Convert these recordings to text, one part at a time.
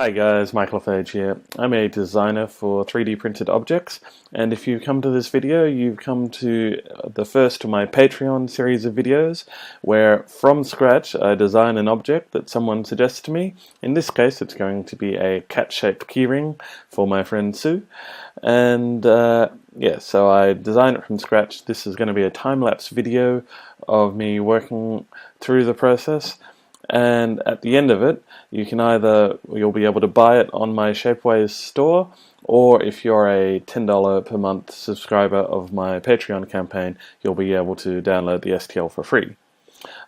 Hi guys, Michael Phage here. I'm a designer for 3D printed objects, and if you've come to this video, you've come to the first of my Patreon series of videos where from scratch I design an object that someone suggests to me. In this case it's going to be a cat-shaped keyring for my friend Sue, and yeah, so I designed it from scratch. This is going to be a time-lapse video of me working through the process. And at the end of it, you'll be able to buy it on my Shapeways store, or if you're a $10 per month subscriber of my Patreon campaign, you'll be able to download the STL for free.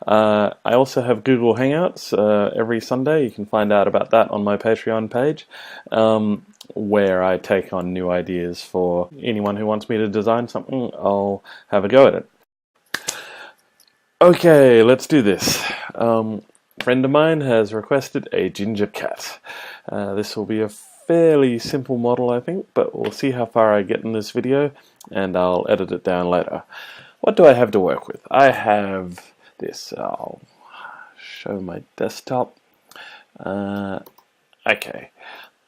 I also have Google Hangouts every Sunday. You can find out about that on my Patreon page, where I take on new ideas for anyone who wants me to design something. I'll have a go at it. Okay, let's do this. A friend of mine has requested a ginger cat. This will be a fairly simple model, I think, but we'll see how far I get in this video, and I'll edit it down later. What do I have to work with? I have this. I'll show my desktop. Okay.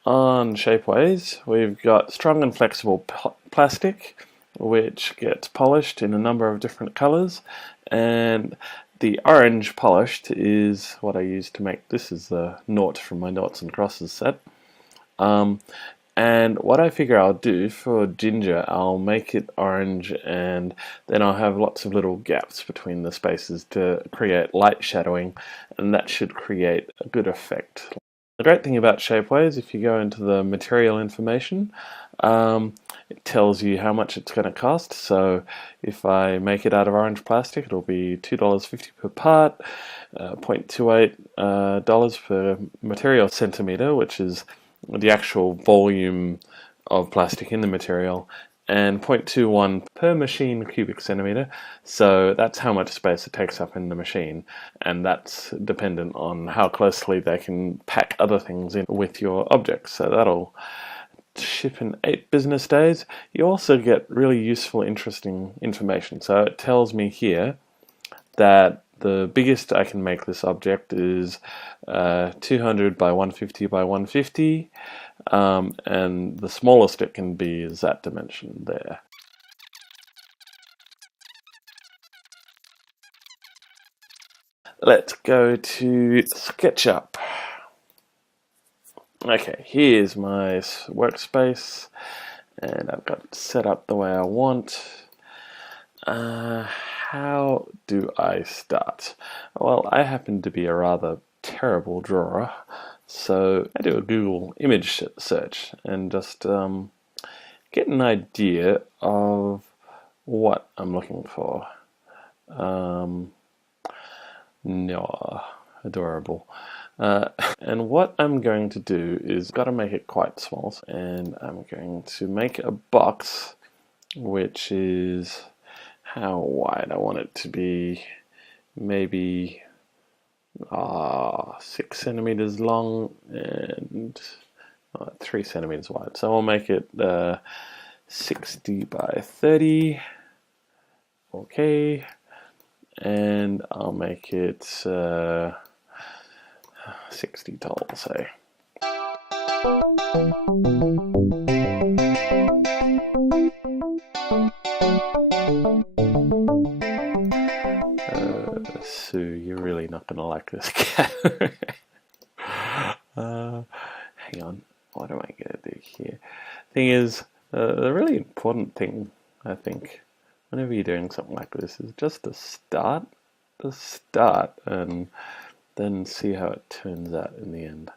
On Shapeways, we've got strong and flexible plastic, which gets polished in a number of different colors, and the orange polished is what I use to make, this is the nought from my noughts and crosses set. And what I figure I'll do for ginger, I'll make it orange, and then I'll have lots of little gaps between the spaces to create light shadowing, and that should create a good effect. The great thing about Shapeways, if you go into the material information, it tells you how much it's going to cost. So if I make it out of orange plastic, it'll be $2.50 per part, $0.28 per material centimeter, which is the actual volume of plastic in the material, and 0.21 per machine cubic centimeter. So that's how much space it takes up in the machine, and that's dependent on how closely they can pack other things in with your objects. So that'll ship in 8 business days. You also get really useful, interesting information. So it tells me here that the biggest I can make this object is 200 by 150 by 150, and the smallest it can be is that dimension there. Let's go to SketchUp. Okay, here's my workspace, and I've got it set up the way I want. How do I start? Well, I happen to be a rather terrible drawer, so I do a Google image search and just get an idea of what I'm looking for. No, adorable. And what I'm going to do is got to make it quite small, and I'm going to make a box which is how wide I want it to be, maybe 6 centimeters long and 3 centimeters wide. So I'll make it 60 by 30. Okay, and I'll make it 60 tall, say. Sue, you're really not going to like this cat. Hang on, what am I going to do here? Thing is, the really important thing, I think, whenever you're doing something like this is just to start, and then see how it turns out in the end.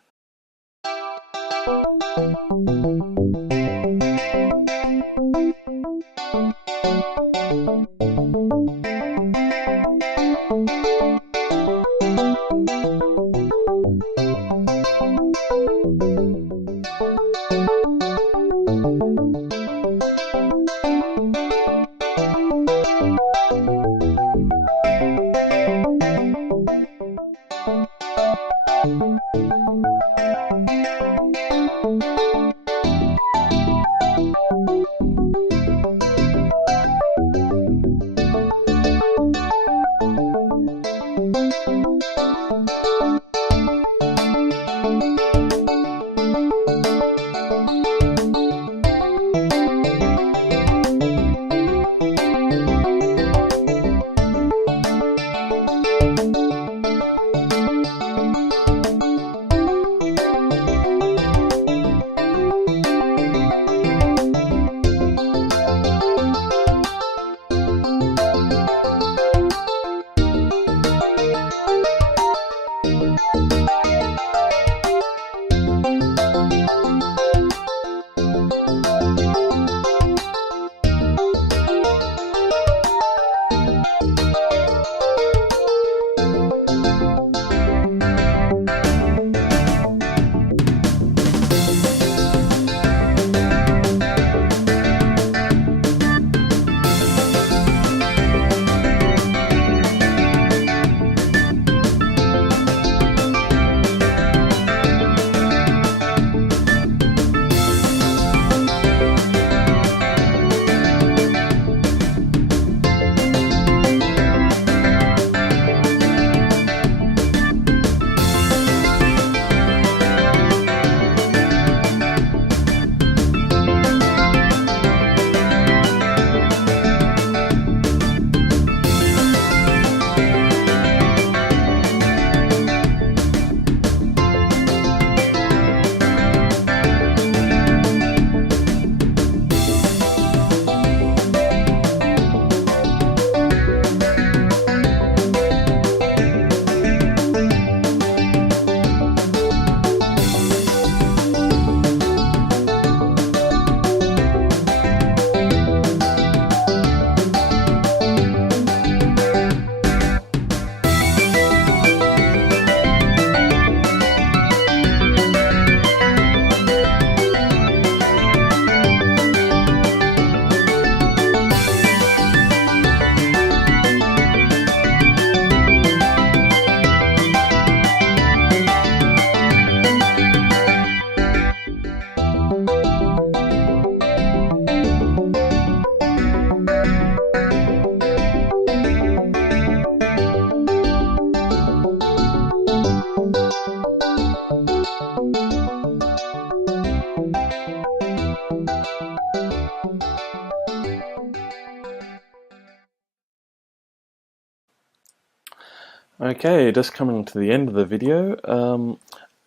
Okay, just coming to the end of the video,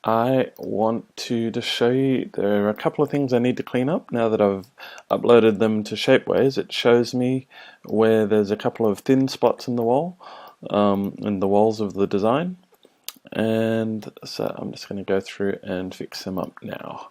I want to just show you there are a couple of things I need to clean up now that I've uploaded them to Shapeways. It shows me where there's a couple of thin spots in the wall, in the walls of the design, and so I'm just going to go through and fix them up now.